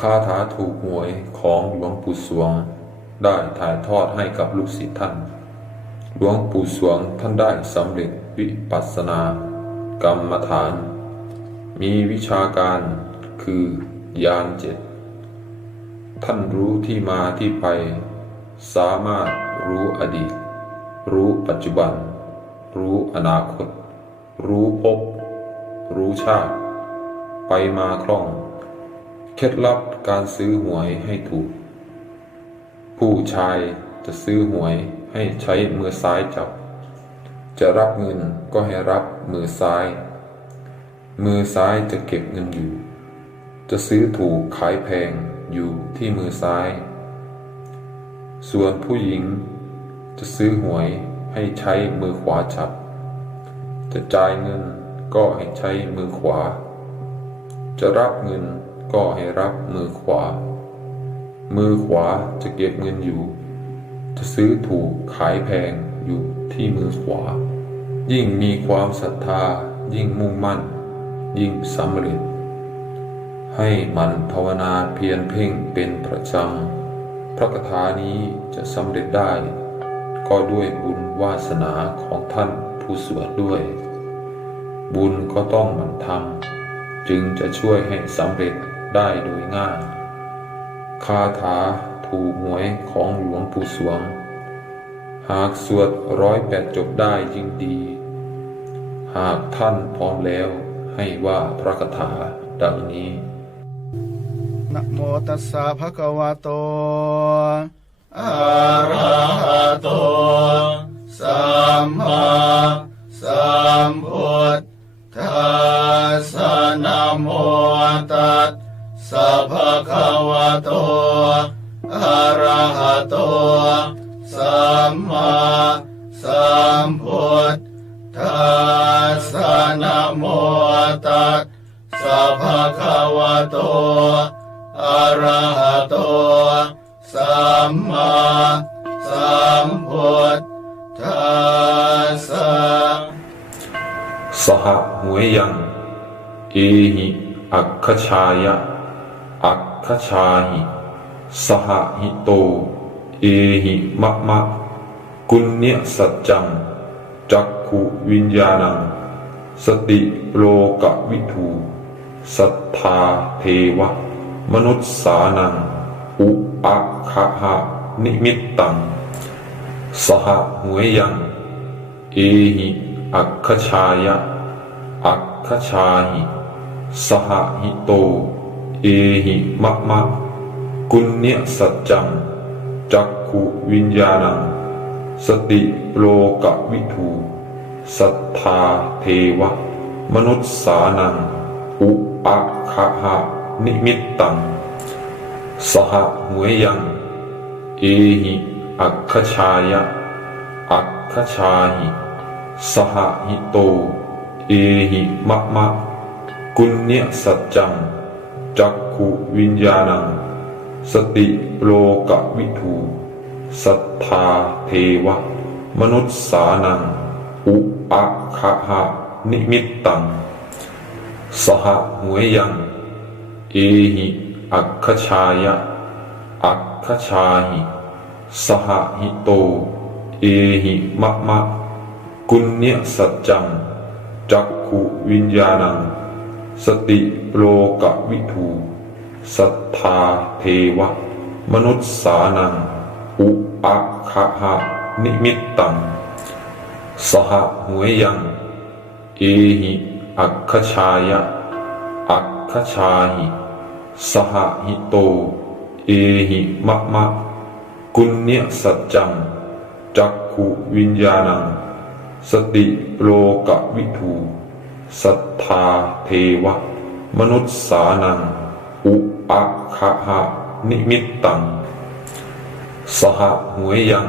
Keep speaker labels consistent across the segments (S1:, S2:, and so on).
S1: คาถาถูกหวยของหลวงปู่สวง ได้ถ่ายทอดให้กับลูกศิษย์ท่าน หลวงปู่สวงท่านได้สำเร็จวิปัสสนากรรมฐาน มีวิชาการคือยานเจ็ด ท่านรู้ที่มาที่ไป สามารถรู้อดีต รู้ปัจจุบัน รู้อนาคต รู้ภพรู้ชาติ ไปมาคล่อง เคล็ดลับการซื้อหวยให้ถูก ผู้ชายจะซื้อหวยให้ใช้มือซ้ายจับ จะรับเงินก็ให้รับมือซ้าย มือซ้ายจะเก็บเงินอยู่ จะซื้อถูกขายแพงอยู่ที่มือซ้าย ส่วนผู้หญิงจะซื้อหวยให้ใช้มือขวาจับ จะจ่ายเงินก็ให้ใช้มือขวา จะรับเงิน ก็ให้รับมือขวา มือขวาจะเก็บเงินอยู่ จะซื้อถูกขายแพงอยู่ที่มือขวา ยิ่งมีความศรัทธา ยิ่งมุ่งมั่น ยิ่งสำเร็จ ให้มันภาวนาเพียรเพ่งเป็นประจำพระคาถานี้จะสำเร็จได้ ก็ด้วยบุญวาสนาของท่านผู้สวดด้วย บุญก็ต้องมันทำจึงจะช่วยให้สำเร็จ ได้โดยง่าย คาถาถูกหวยของหลวงปู่สวง หากสวดร้อยแปดจบได้ยิ่งดี หากท่านพร้อมแล้วให้ว่าพระคาถาดังนี้
S2: นะโมตัสสะภะคะวะโต
S3: อะระหะโต สัมมาสัมพุทธัสสะนะโมตัส สะภะคะวะโตอะระหะโต สัมมาสัมพุทธัสสะนะโมตัสสะภะคะวะโตอะระหะโต สัมมาสัมพุทธัสสะ
S1: สหหวยยัง เอหิอัคคชายะ อัคคชาหิสหหิโต เอหิมะมะ กุณเนสัจจัง จักขุวิญญาณัง สติโลกวิทูสัทธาเทวะ มนุษย์สานัง อุอัคคะหะนิมิตตัง สหหวยยัง เอหิอัคคชายะ อัคคชาหิ สหหิโต เอหิมะมะกุณเนสัจจัง จักขุวิญญาณัง สติโลกวิทูสัทธาเทวะ มนุษย์สานัง อุอัคคะหะนิมิตตัง สหหวยยัง เอหิอัคชายะ อัคคชาหิ สหหิโต เอหิมะมะ กุณเนสัจจัง จักขุวิญญาณัง สติโลกวิทูสัทธาเทวะ มนุษย์สานัง อุอัคะหะนิมิตตัง สหหวยยัง เอหิอัคคชายะ อัคคชาหิ สหหิโต เอหิมะมะ กุณเนสัจจัง จักขุวิญญาณัง สติโลกวิทูสัทธาเทวะ มนุษย์สานัง อุอัคคะหะนิมิตตัง สหหวยยัง เอหิอัคคชายะ อัคคชาหิ สหหิโต เอหิมะมะ กุณเนสัจจัง จักขุวิญญาณัง สติโลกวิทู สัทธาเทวะ มนุษย์สานัง อุอัคะหะนิมิตตัง สหหวยยัง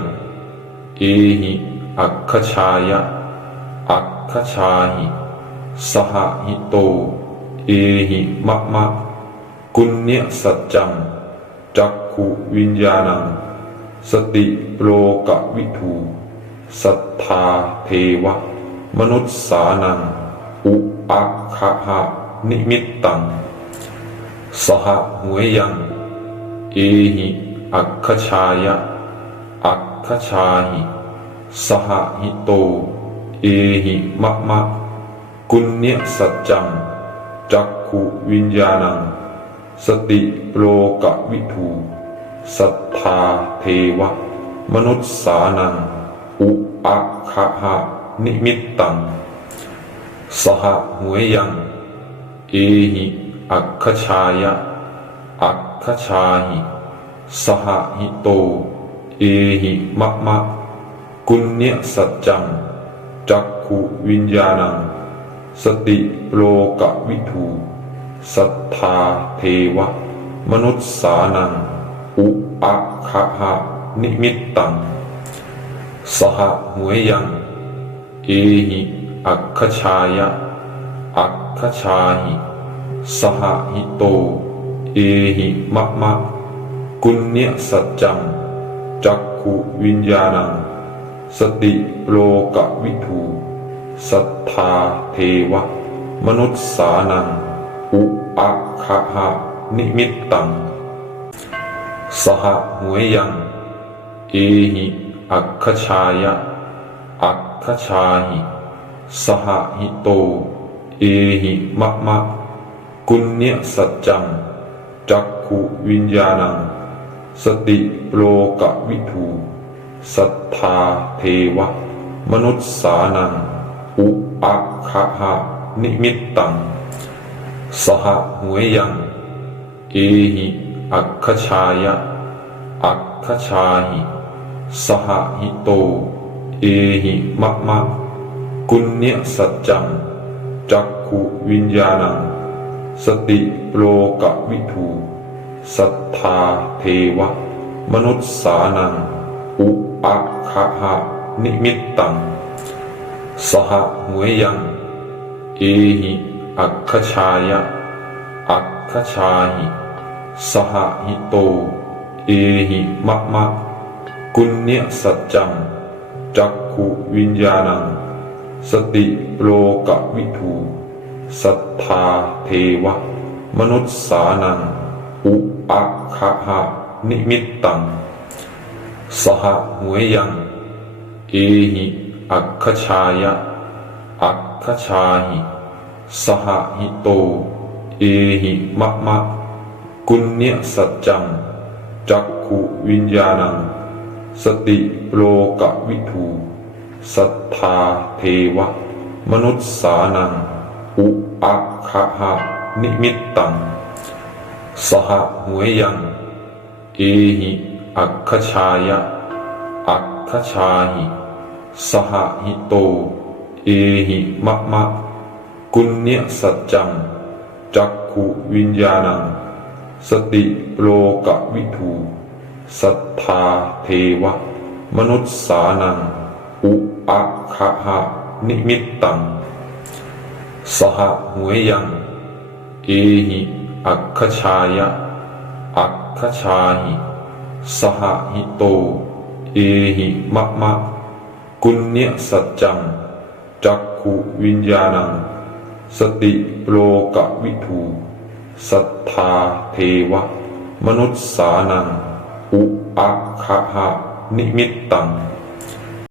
S1: เอหิอัคคชายะ อัคคชาหิ สหหิโต เอหิมะมะ กุณเนสัจจัง จักขุวิญญาณัง สติโลกวิทูสัทธาเทวะ มนุษย์สานัง อัคคะหะนิมิตตัง สหหวยยัง เอหิอัคคชายะ อัคคชาหิ สหหิโต เอหิมะมะ กุณเนสัจจัง จักขุวิญญาณัง สติโลกวิทูสัทธาเทวะ มนุษสานัง อุอะคะหะนิมิตตัง สหหวยยัง เอหิอัคคชายะ อัคคชาหิ สหหิโต เอหิมะมะ กุณเนสัจจัง จักขุวิญญาณัง สติโลกวิทูสัทธาเทวะ มนุษย์สานัง อุอะคหะนิมิตตัง สหหวยยัง เอหิ อัคคชายะ อัคคชาหิ สหหิโต เอหิมะมะ กุณเนสัจจัง จักขุวิญญาณัง สติโลกวิทูสัทธาเทวะ มนุษสานัง อุอะคะหะนิมิตตัง สหหวยยัง เอหิอัคคชายะ อัคคชาหิ สหหิโต เอหิมะมะ กุณเนสัจจัง จักขุวิญญาณัง สติโลกวิทูสัทธาเทวะ มนุษสานัง อุอะคะหะนิมิตตัง สหหวยยัง เอหิอัคคชายะ อัคคชาหิ สหหิโต เอหิมะมะ กุณเนสัจจัง จักขุวิญญาณัง สติโลกวิทูสัทธาเทวะ มนุษสานัง อุอะคะหะนิมิตตัง สหหวยยัง เอหิอัคคชายะ อัคคชาหิสหหิโต เอหิมะมะ กุณเนสัจจัง จักขุวิญญาณัง สติโลกวิทูสัทธาเทวะ มนุษย์สานัง อุอะคะหะนิมิตตัง สหหวยยัง เอหิอัคคชายะ อัคคชาหิ สหหิโต เอหิมะมะ กุณเนสัจจัง จักขุวิญญาณัง สติโลกวิทู สัทธาเทวะ มนุษย์สานัง อุอะคะหะนิมิตตัง สหหวยยัง เอหิอัคคชายะ อัคคชาหิสหหิโต เอหิมะมะ กุณเนสัจจัง จักขุวิญญาณัง สติโลกวิทูสัทธาเทวะ มนุษย์สานังอุ อะคะหะนิมิตตัง สหหวยยัง เอหิอัคคชายะ อัคคชาหิ สหหิโต เอหิมะมะ กุณเนสัจจัง จักขุวิญญาณัง สติโลกวิทูสัทธาเทวะ มนุษสานัง อุอะคะหะนิมิตตัง